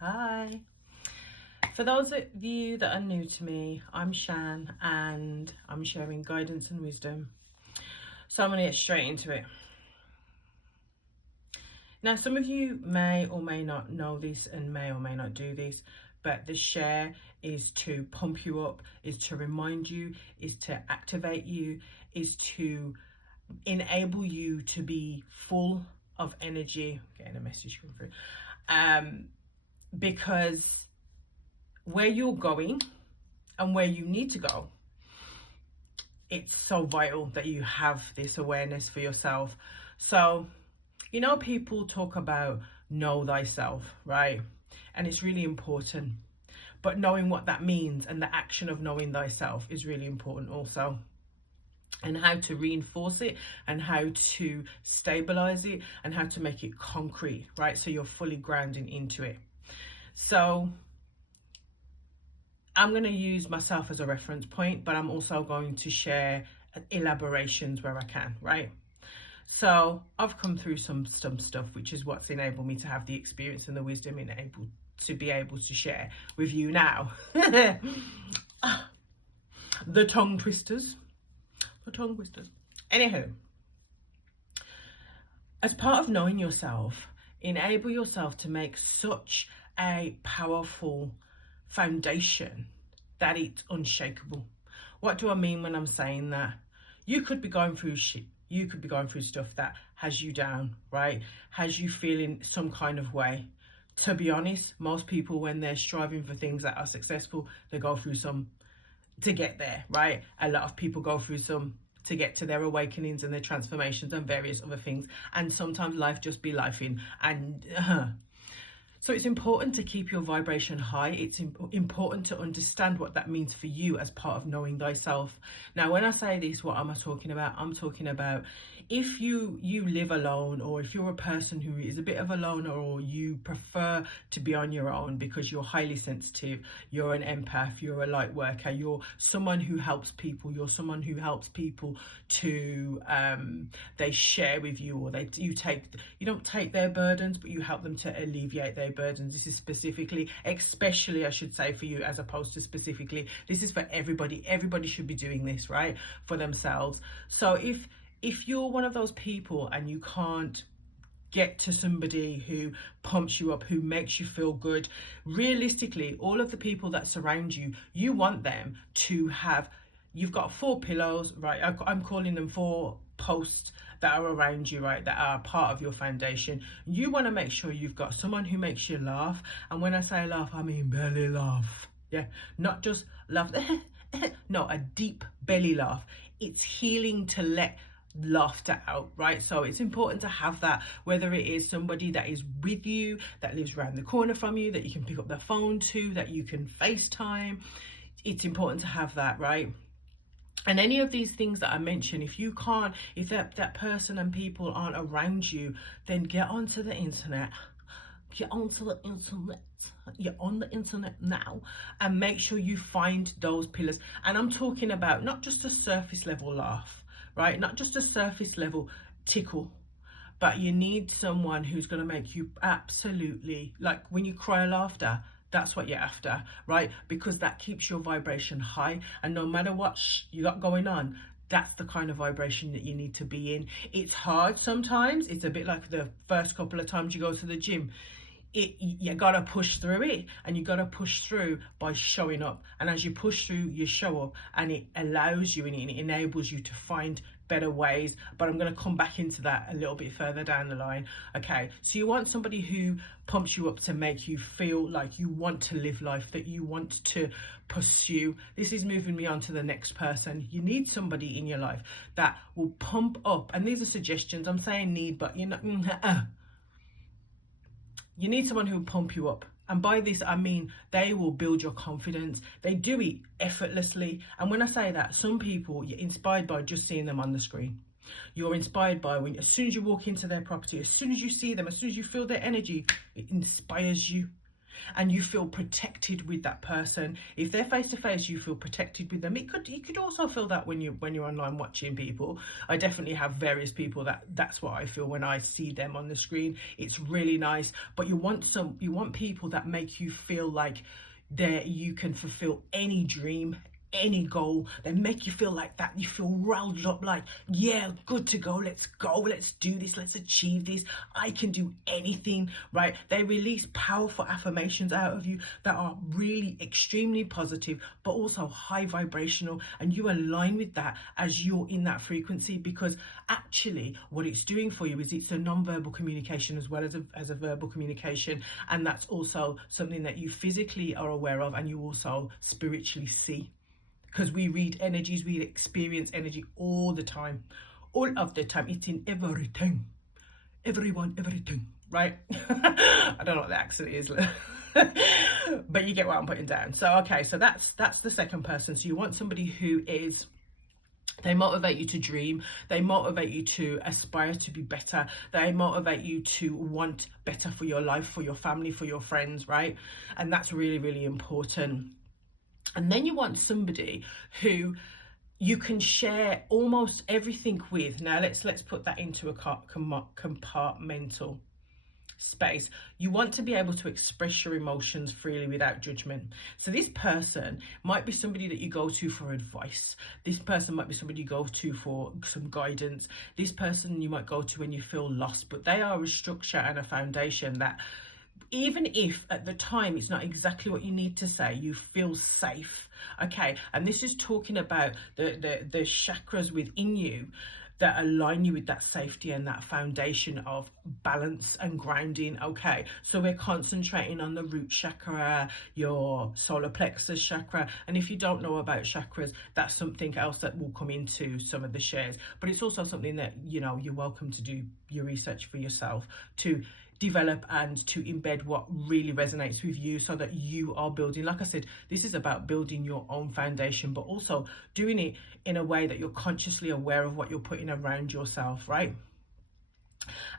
Hi. For those of you that are new to me, I'm Shan and I'm sharing guidance and wisdom. So I'm going to get straight into it. Now, some of you may or may not know this and may or may not do this, but the share is to pump you up, is to remind you, is to activate you, is to enable you to be full of energy. Getting a message come through. Because where you're going and where you need to go, it's so vital that you have this awareness for yourself. So, you know, people talk about know thyself, right? And it's really important. But knowing what that means and the action of knowing thyself is really important also. And how to reinforce it and how to stabilize it and how to make it concrete, right? So you're fully grounding into it. So I'm going to use myself as a reference point, but I'm also going to share elaborations where I can, right? So I've come through some stuff, which is what's enabled me to have the experience and the wisdom and able to be able to share with you now. The tongue twisters. Anywho, as part of knowing yourself, enable yourself to make such a powerful foundation that it's unshakable. What do I mean when I'm saying that? You could be going through shit. You could be going through stuff that has you down, right? Has you feeling some kind of way. To be honest, most people, when they're striving for things that are successful, they go through some to get there, right? A lot of people go through some to get to their awakenings and their transformations and various other things. And sometimes life just be lifing. And so it's important to keep your vibration high. It's important to understand what that means for you as part of knowing thyself. Now, when I say this, what am I talking about? I'm talking about if you live alone, or if you're a person who is a bit of a loner, or you prefer to be on your own because you're highly sensitive, you're an empath, you're a light worker, you're someone who helps people, you're someone who helps people to they share with you, or you don't take their burdens, but you help them to alleviate their burdens. This is specifically, especially I should say, for you, as opposed to specifically, this is for everybody. Everybody should be doing this, right, for themselves. So if you're one of those people and you can't get to somebody who pumps you up, who makes you feel good, realistically, all of the people that surround you, you want them to have, you've got 4 pillows, right? I'm calling them 4 posts that are around you, right, that are part of your foundation. You want to make sure you've got someone who makes you laugh. And when I say laugh, I mean belly laugh. Yeah, not just laugh. No, a deep belly laugh. It's healing to let laughter out, right? So it's important to have that, whether it is somebody that is with you, that lives around the corner from you, that you can pick up the phone to, that you can FaceTime. It's important to have that, right? And any of these things that I mentioned, if that person and people aren't around you, then get onto the internet. You're on the internet now, and make sure you find those pillars. And I'm talking about not just a surface level laugh, right? Not just a surface level tickle, but you need someone who's going to make you absolutely, like when you cry laughter, that's what you're after, right? Because that keeps your vibration high, and no matter what you got going on, that's the kind of vibration that you need to be in. It's hard sometimes. It's a bit like the first couple of times you go to the gym. You gotta push through it, and you gotta push through by showing up. And as you push through, you show up, and it allows you and it enables you to find better ways. But I'm going to come back into that a little bit further down the line. Okay, so you want somebody who pumps you up to make you feel like you want to live life, that you want to pursue. This is moving me on to the next person. You need somebody in your life that will pump up, and these are suggestions. I'm saying need, but you need someone who will pump you up. And by this, I mean they will build your confidence. They do it effortlessly. And when I say that, some people, you're inspired by just seeing them on the screen. You're inspired by as soon as you walk into their property, as soon as you see them, as soon as you feel their energy, it inspires you. and you feel protected with that person. If they're face to face, you feel protected with them. You could also feel that when you're online watching people. I definitely have various people that's what I feel when I see them on the screen. It's really nice, but you want people that make you feel like you can fulfill any dream, any goal. They make you feel like that. You feel riled up, like, yeah, good to go, let's do this, let's achieve this, I can do anything, right? They release powerful affirmations out of you that are really extremely positive, but also high vibrational, and you align with that as you're in that frequency, because actually what it's doing for you is it's a non-verbal communication as well as a verbal communication, and that's also something that you physically are aware of, and you also spiritually see, because we read energies, we experience energy all the time, all of the time. It's in everything, everyone, everything, right? I don't know what the accent is, but you get what I'm putting down. So okay, so that's the second person. So you want somebody who is, they motivate you to dream, they motivate you to aspire to be better, they motivate you to want better for your life, for your family, for your friends, right? And that's really, really important. And then you want somebody who you can share almost everything with. Now let's put that into a compartmental space. You want to be able to express your emotions freely without judgment. So this person might be somebody that you go to for advice. This person might be somebody you go to for some guidance. This person you might go to when you feel lost, but they are a structure and a foundation that, even if at the time it's not exactly what you need to say, you feel safe. Okay, and this is talking about the chakras within you that align you with that safety and that foundation of balance and grounding. Okay, so we're concentrating on the root chakra, your solar plexus chakra, and if you don't know about chakras, that's something else that will come into some of the shares, but it's also something that, you know, you're welcome to do your research for yourself, to develop and to embed what really resonates with you, so that you are building, like I said, this is about building your own foundation, but also doing it in a way that you're consciously aware of what you're putting around yourself, right?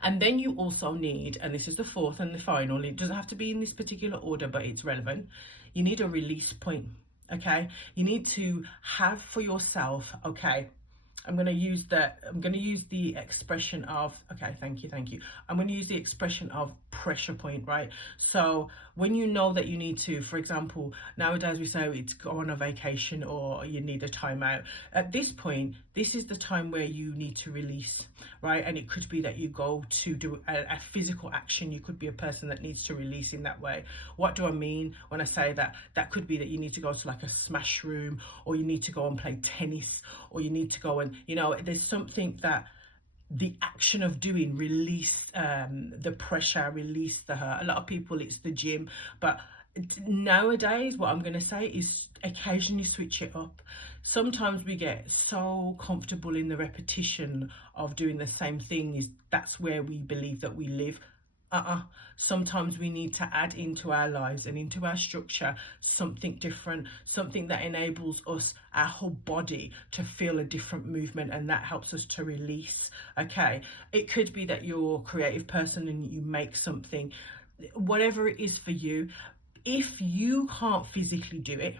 And then you also need, and this is the fourth and the final, it doesn't have to be in this particular order, but it's relevant, you need a release point. Okay, you need to have for yourself, okay, I'm going to use the expression of, okay, thank you. I'm going to use the expression of pressure point, right? So when you know that you need to, for example, nowadays we say it's go on a vacation or you need a timeout. At this point, this is the time where you need to release, right? And it could be that you go to do a physical action. You could be a person that needs to release in that way. What do I mean when I say that? That could be that you need to go to like a smash room, or you need to go and play tennis, or you need to go and, you know, there's something that the action of doing release the pressure, release the hurt. A lot of people, it's the gym, but nowadays what I'm going to say is occasionally switch it up. Sometimes we get so comfortable in the repetition of doing the same thing, that's where we believe that we live. Sometimes we need to add into our lives and into our structure something different, something that enables us, our whole body, to feel a different movement, and that helps us to release. Okay, it could be that you're a creative person and you make something, whatever it is for you. If you can't physically do it,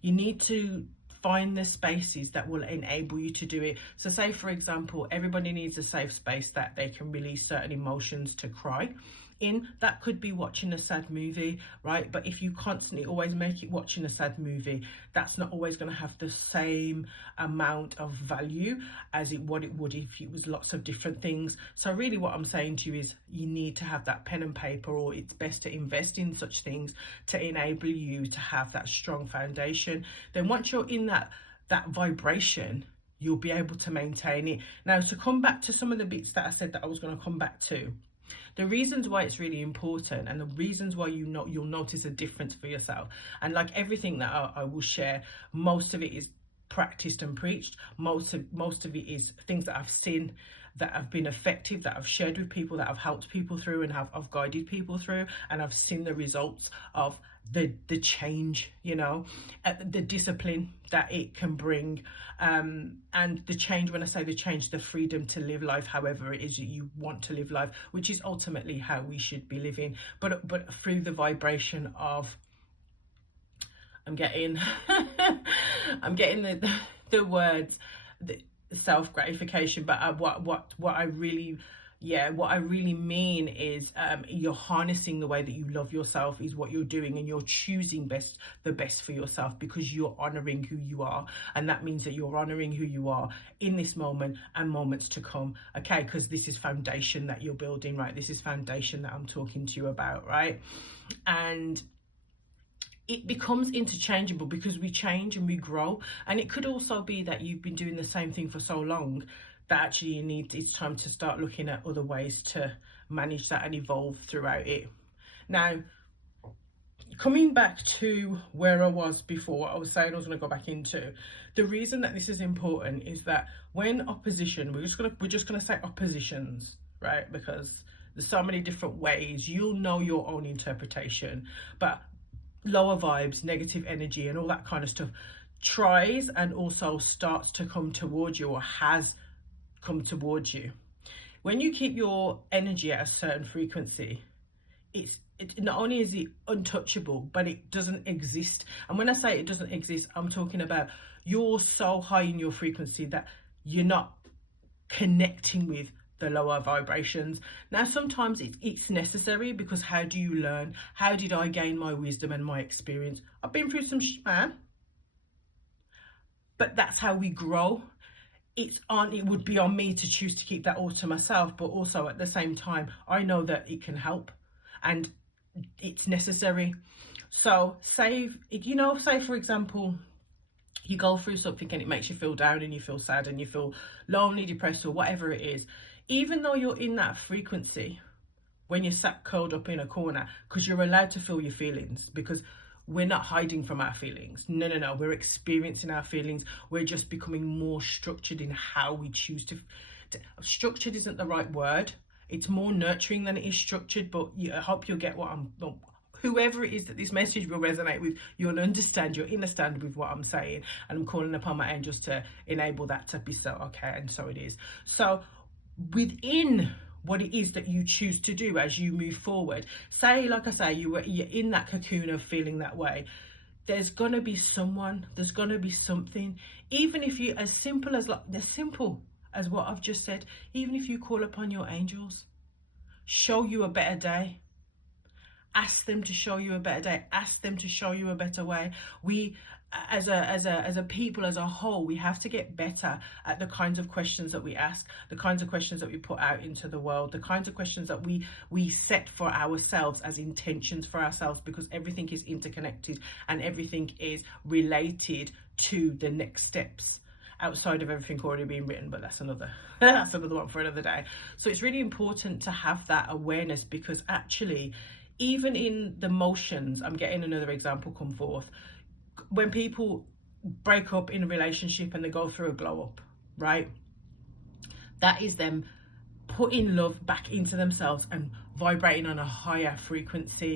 you need to find the spaces that will enable you to do it. So say, for example, everybody needs a safe space that they can release certain emotions to cry in. That could be watching a sad movie, right? But if you constantly always make it watching a sad movie, that's not always going to have the same amount of value as what it would if it was lots of different things. So really what I'm saying to you is you need to have that pen and paper, or it's best to invest in such things to enable you to have that strong foundation. Then once you're in that vibration, you'll be able to maintain it. Now, to come back to some of the bits that I said that I was going to come back to, the reasons why it's really important, and the reasons why you'll notice a difference for yourself, and like everything that I will share, most of it is practiced and preached. Most of it is things that I've seen that have been effective, that I've shared with people, that I've helped people through, and I've guided people through, and I've seen the results of the change, the discipline that it can bring, and the change. When I say the change, the freedom to live life however it is you want to live life, which is ultimately how we should be living, but through the vibration of, I'm getting the words, the self-gratification, but what I really mean is, you're harnessing the way that you love yourself is what you're doing, and you're choosing the best for yourself, because you're honoring who you are, and that means that you're honoring who you are in this moment and moments to come. Okay, because this is foundation that you're building, right? This is foundation that I'm talking to you about, right? And it becomes interchangeable because we change and we grow. And it could also be that you've been doing the same thing for so long that actually it's time to start looking at other ways to manage that and evolve throughout it. Now, coming back to where I was before, what I was saying I was going to go back into, the reason that this is important is that when opposition, we're just gonna say oppositions, right? Because there's so many different ways. You'll know your own interpretation, but lower vibes, negative energy, and all that kind of stuff tries and also starts to come towards you, or has come towards you. When you keep your energy at a certain frequency, it not only is it untouchable, but it doesn't exist. And when I say it doesn't exist, I'm talking about you're so high in your frequency that you're not connecting with the lower vibrations. Now, sometimes it's necessary, because how do you learn? How did I gain my wisdom and my experience? I've been through some man, but that's how we grow. It would be on me to choose to keep that all to myself, but also at the same time, I know that it can help and it's necessary. So say for example, you go through something and it makes you feel down and you feel sad and you feel lonely, depressed, or whatever it is. Even though you're in that frequency, when you're sat curled up in a corner, because you're allowed to feel your feelings, because we're not hiding from our feelings. No, we're experiencing our feelings. We're just becoming more structured in how we choose to structured isn't the right word. It's more nurturing than it is structured, but I hope you'll get whoever it is that this message will resonate with, you'll understand with what I'm saying. And I'm calling upon my angels to enable that to be so. Okay, and so it is. So within what it is that you choose to do as you move forward, say, like I say, you're in that cocoon of feeling that way, there's gonna be someone, there's gonna be something, even if you, as simple as what I've just said, even if you call upon your angels, show you a better day. Ask them to show you a better day. Ask them to show you a better way. We, as a people, as a whole, we have to get better at the kinds of questions that we ask, the kinds of questions that we put out into the world, the kinds of questions that we set for ourselves as intentions for ourselves, because everything is interconnected and everything is related to the next steps outside of everything already being written, but that's another one for another day. So it's really important to have that awareness, because actually, even in the motions, I'm getting another example come forth, when people break up in a relationship and they go through a glow up, right? That is them putting love back into themselves and vibrating on a higher frequency.